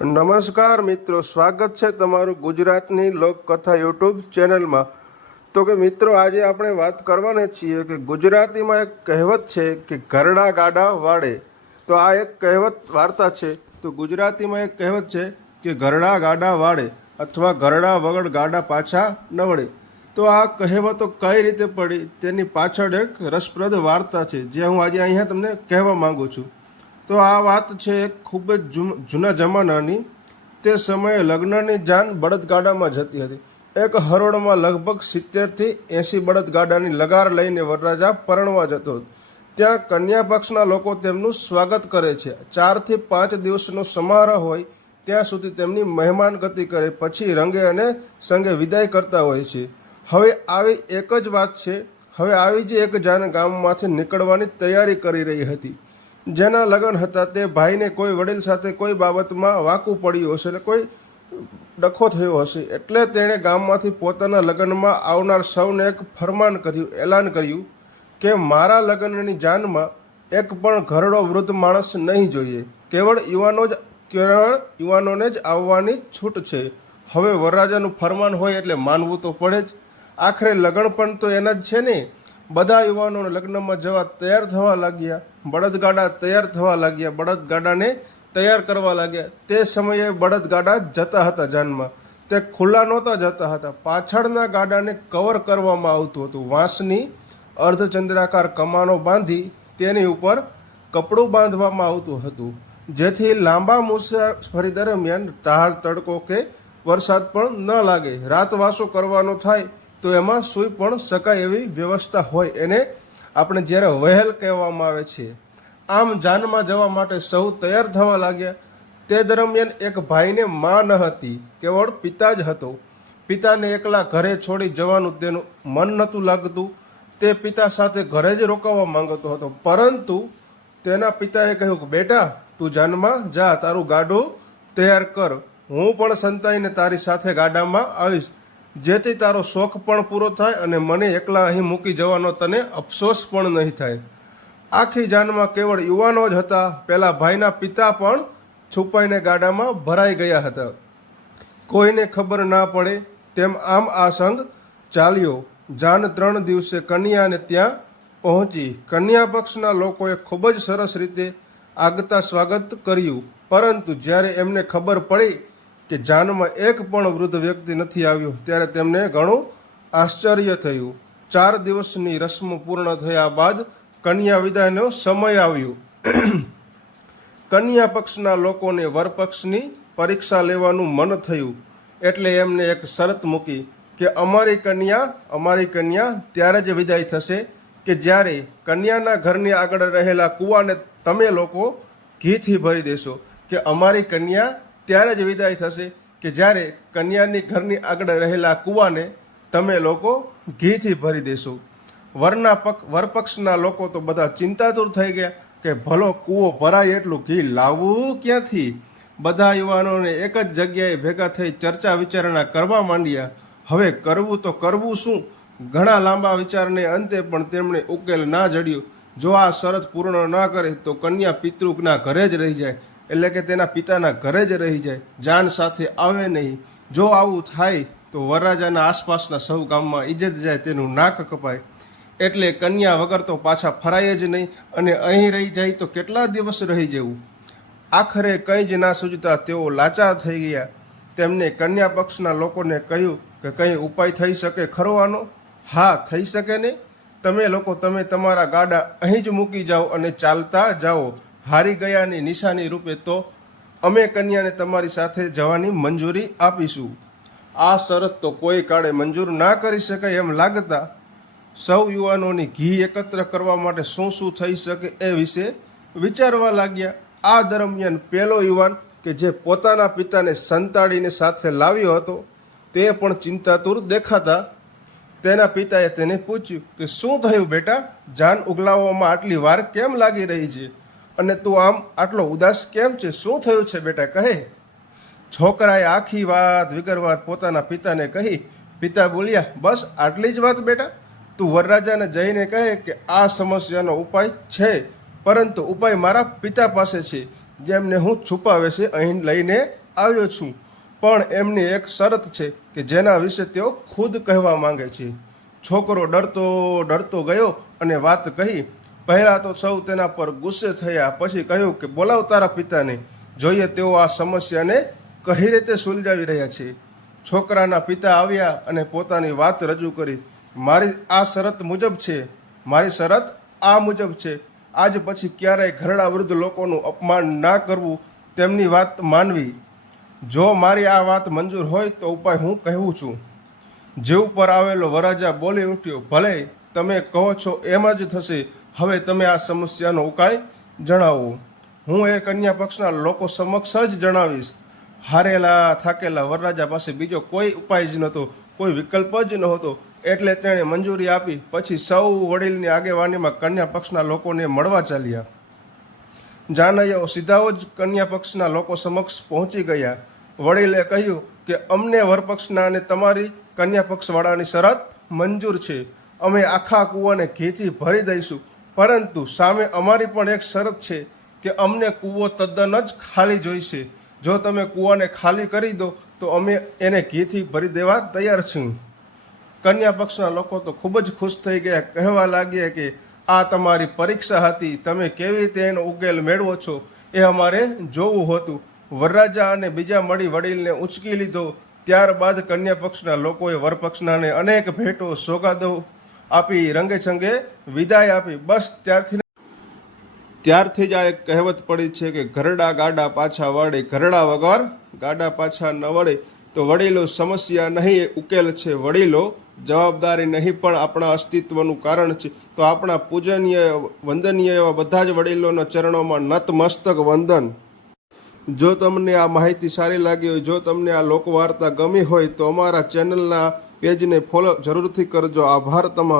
નમસ્કાર મિત્રો, સ્વાગત છે તમારું ગુજરાતની લોકકથા યુટ્યુબ ચેનલમાં. તો કે મિત્રો, આજે આપણે વાત કરવાના છીએ કે ગુજરાતીમાં એક કહેવત છે કે ઘરડા ગાડા વાડે. તો આ એક કહેવત વાર્તા છે. તો ગુજરાતીમાં એક કહેવત છે કે ઘરડા ગાડા વાડે અથવા ઘરડા વગર ગાડા પાછા ન વળે. તો આ કહેવતો કઈ રીતે પડી? તેની પાછળ એક રસપ્રદ વાર્તા છે, જે હું આજે અહીંયા તમને કહેવા માગું છું. તો આ વાત છે ખૂબ જ જૂના જમાનાની. તે સમયે લગ્નની જાન બળદગાડામાં જતી હતી. એક હરોળમાં લગભગ સિત્તેરથી એંસી બળદગાડાની લગાર લઈને વરરાજા પરણવા જતો હતો. ત્યાં કન્યા પક્ષના લોકો તેમનું સ્વાગત કરે છે. ચારથી પાંચ દિવસનો સમારોહ હોય ત્યાં સુધી તેમની મહેમાન ગતિ કરે, પછી રંગે અને સંગે વિદાય કરતા હોય છે. હવે આવી એક જ વાત છે. હવે આવી જ એક જાન ગામમાંથી નીકળવાની તૈયારી કરી રહી હતી. જેના લગ્ન હતા તે ભાઈને કોઈ વડીલ સાથે કોઈ બાબતમાં વાકું પડ્યું હશે એટલે કોઈ ડખો થયો હશે, એટલે તેણે ગામમાંથી પોતાના લગ્નમાં આવનાર સૌને એક ફરમાન કર્યું, એલાન કર્યું કે મારા લગ્નની જાનમાં એક પણ ઘરડો વૃદ્ધ માણસ નહીં જોઈએ. કેવળ યુવાનો જ, કેવળ યુવાનોને જ આવવાની છૂટ છે. હવે વરરાજાનું ફરમાન હોય એટલે માનવું તો પડે જ. આખરે લગ્ન પણ તો એના જ છે ને. બધા યુવાનો લગ્નમાં જવા તૈયાર થવા લાગ્યા. બળદગાડા તૈયાર થવા લાગ્યા. બળદગાડાને તૈયાર કરવા લાગ્યા. તે સમયે બળદગાડા જતા હતા જાનમાં. તે ખુલ્લા નહોતા જતા હતા. પાછળના ગાડાને કવર કરવામાં આવતું હતું. વાંસની અર્ધચંદ્રાકાર કમાનો બાંધી તેની ઉપર કપડું બાંધવામાં આવતું હતું. જેથી લાંબા મુસાફરી દરમિયાન ટાળ તડકો કે વરસાદ પણ ન લાગે. રાતવાસો કરવાનો થાય તો એમાં સૂઈ પણ શકાય એવી વ્યવસ્થા હોય. એને આપણે જ્યારે વહેલ કહેવામાં આવે છે, આમ જાનમાં જવા માટે સૌ તૈયાર થવા લાગ્યા. તે દરમિયાન એક ભાઈને માં ન હતી, કેવળ પિતા જ હતો. પિતાને એકલા ઘરે છોડી જવાનું તેનું મન નહોતું લાગતું. તે પિતા સાથે ઘરે જ રોકાવા માંગતો હતો. પરંતુ તેના પિતાએ કહ્યું કે, બેટા, તું જાનમાં જા, તારું ગાડું તૈયાર કર. હું પણ સંતાઈને તારી સાથે ગાડામાં આવીશ. જેથી તારો શોખ પણ પૂરો થાય અને મને એકલા અહીં મૂકી જવાનો તને અફસોસ પણ નહીં થાય. આખી જાનમાં કેવળ યુવાનો જ હતા. પેલા ભાઈના પિતા પણ છુપાઈને ગાડામાં ભરાઈ ગયા હતા. કોઈને ખબર ના પડે તેમ આમ આ સંઘ ચાલ્યો. જાન ત્રણ દિવસે કન્યાને ત્યાં પહોંચી. કન્યા પક્ષના લોકોએ ખૂબ જ સરસ રીતે આગતા સ્વાગત કર્યું. પરંતુ જ્યારે એમને ખબર પડી કે જાનમાં એક પણ વૃદ્ધ વ્યક્તિ નથી આવ્યો, ત્યારે તેમને ઘણું આશ્ચર્ય થયું. ચાર દિવસની રસમ પૂર્ણ થયા બાદ કન્યા વિદાયનો સમય આવ્યો. કન્યા પક્ષના લોકોને વરપક્ષની પરીક્ષા લેવાનું મન થયું, એટલે એમને એક શરત મૂકી કે અમારી કન્યા અમારી કન્યા ત્યારે જ વિદાય થશે કે જ્યારે કન્યાના ઘરની આગળ રહેલા કૂવાને તમે લોકો ઘીથી ભરી દેશો કે અમારી કન્યા ત્યારે જ વિદાય થશે કે જ્યારે કન્યાની ઘરની આગળ રહેલા કૂવાને તમે લોકો ઘીથી ભરી દેશો. વરના પક્ષ વરપક્ષના લોકો તો બધા ચિંતાતુર થઈ ગયા કે ભલો કૂવો ભરાય એટલું ઘી લાવવું ક્યાંથી? બધા યુવાનોને એક જ જગ્યાએ ભેગા થઈ ચર્ચા વિચારણા કરવા માંડ્યા. હવે કરવું તો કરવું શું? ઘણા લાંબા વિચારને અંતે પણ તેમણે ઉકેલ ના જડ્યો. જો આ શરત પૂર્ણ ના કરે તો કન્યા પિતૃકના ઘરે જ રહી જાય. એટલે કે તેના પિતાના ઘરે જ રહી જાય, જાન સાથે આવે નહીં. જો આવું થાય, તો વરરાજાના આસપાસના સૌ ગામમાં ઇજ્જત જાય તેનું નાક કપાય. એટલે કન્યા વગર તો પાછા ફરાય જ નહીં અને અહીં રહી જાય તો કેટલા દિવસ રહી જવું? આખરે કંઈ જ ના સૂજતા તેઓ લાચાર થઈ ગયા. તેમને કન્યા પક્ષના લોકોને કહ્યું કે કંઈ ઉપાય થઈ શકે ખરવાનો હા, થઈ શકે ને? તમે લોકો, તમે તમારા ગાડા અહીં જ મૂકી જાઓ અને ચાલતા જાઓ. હારી ગયાની નિશાની રૂપે તો અમે કન્યાને તમારી સાથે જવાની મંજૂરી આપીશું. આ શરત તો કોઈ કાળે મંજૂર ના કરી શકાય એમ લાગતા સૌ યુવાનોની ઘી એકત્ર કરવા માટે શું શું થઈ શકે એ વિશે વિચારવા લાગ્યા. આ દરમિયાન પહેલો યુવાન કે જે પોતાના પિતાને સંતાડીને સાથે લાવ્યો હતો, તે પણ ચિંતાતુર દેખાતા તેના પિતાએ તેને પૂછ્યું કે શું થયું બેટા? જાન ઉગલાવવામાં આટલી વાર કેમ લાગી રહી છે? અને તું આમ આટલો ઉદાસ કેમ છે? શું થયું છે બેટા? કહે. છોકરાએ આખી વાત વિગરવાર પોતાના પિતાને કહી. પિતા બોલ્યા, બસ આટલી જ વાત બેટા. તું વરરાજાને જઈને કહે કે આ સમસ્યાનો ઉપાય છે, પરંતુ ઉપાય મારા પિતા પાસે છે, જેમને હું છુપાવે છે, અહીં લઈને આવ્યો છું. પણ એમની એક શરત છે કે જેના વિશે તેઓ ખુદ કહેવા માંગે છે. છોકરો ડરતો ડરતો ગયો અને વાત કહી પહેલાં તો સૌ તેના પર ગુસ્સે થયા, પછી કહ્યું કે, બોલાવ તારા પિતાને. જોઈએ તેઓ આ સમસ્યાને કઈ રીતે સુલઝાવી રહ્યા છે. છોકરાના પિતા આવ્યા અને પોતાની વાત રજૂ કરી. મારી આ શરત મુજબ છે. મારી શરત આ મુજબ છે. આજ પછી ક્યારેય ઘરડા વૃદ્ધ લોકોનું અપમાન ના કરવું તેમની વાત માનવી. જો મારી આ વાત મંજૂર હોય તો ઉપાય હું કહેવું છું. જીવ પર આવેલો વરાજા બોલી ઉઠ્યો, ભલે, તમે કહો છો એમ જ થશે હવે તમે આ સમસ્યાનો ઉપાય જણાવો. હું એ કન્યા પક્ષના લોકો સમક્ષ જ જણાવીશ. હારેલા, થાકેલા વરરાજા પાસે બીજો કોઈ ઉપાય જ નહોતો, કોઈ વિકલ્પ જ નહોતો. એટલે તેણે મંજૂરી આપી, પછી સૌ વડીલની આગેવાનીમાં કન્યા પક્ષના લોકોને મળવા ચાલ્યા. જાનૈયાઓ સીધાઓ જ કન્યા પક્ષના લોકો સમક્ષ પહોંચી ગયા. વડીલે કહ્યું કે, અમને વરપક્ષના અને તમારી કન્યા પક્ષવાળાની શરત મંજૂર છે. અમે આખા કૂવાને ઘીથી ભરી દઈશું. પરંતુ સામે અમારી પણ એક શરત છે કે અમને કૂવો તદ્દન જ ખાલી જોઈશે. જો તમે કૂવાને ખાલી કરી દો, તો અમે એને ઘીથી ભરી દેવા તૈયાર છીએ. કન્યા પક્ષના લોકો તો ખૂબ જ ખુશ થઈ ગયા. કહેવા લાગ્યા કે આ તમારી પરીક્ષા હતી, તમે કેવી રીતે એનો ઉકેલ મેળવો છો? એ અમારે જોવું હતું. વરરાજા અને બીજા મળી વડીલને ઉંચકી લીધો. ત્યારબાદ કન્યા પક્ષના લોકોએ વરપક્ષનાને અનેક ભેટો સોગાદો આપી રંગે સંગે વિદાય આપી. બસ ત્યારથી ત્યારથી જ આ એક કહેવત પડી છે કે ઘરડા ગાડા પાછા વળે ઘરડા વગર ગાડા પાછા ન વળે. તો વડીલો સમસ્યા નહીં ઉકેલ છે વડીલો. જવાબદારી નહીં પણ આપણા અસ્તિત્વનું કારણ છે. તો આપણા પૂજનીય, વંદનીય એવા બધા જ વડીલોના ચરણોમાં નતમસ્તક વંદન. જો તમને આ માહિતી સારી લાગી હોય, જો તમને આ લોકવાર્તા ગમી હોય, તો અમારા ચેનલના પેજને ફોલો જરૂરથી કરજો. આભાર તમારો.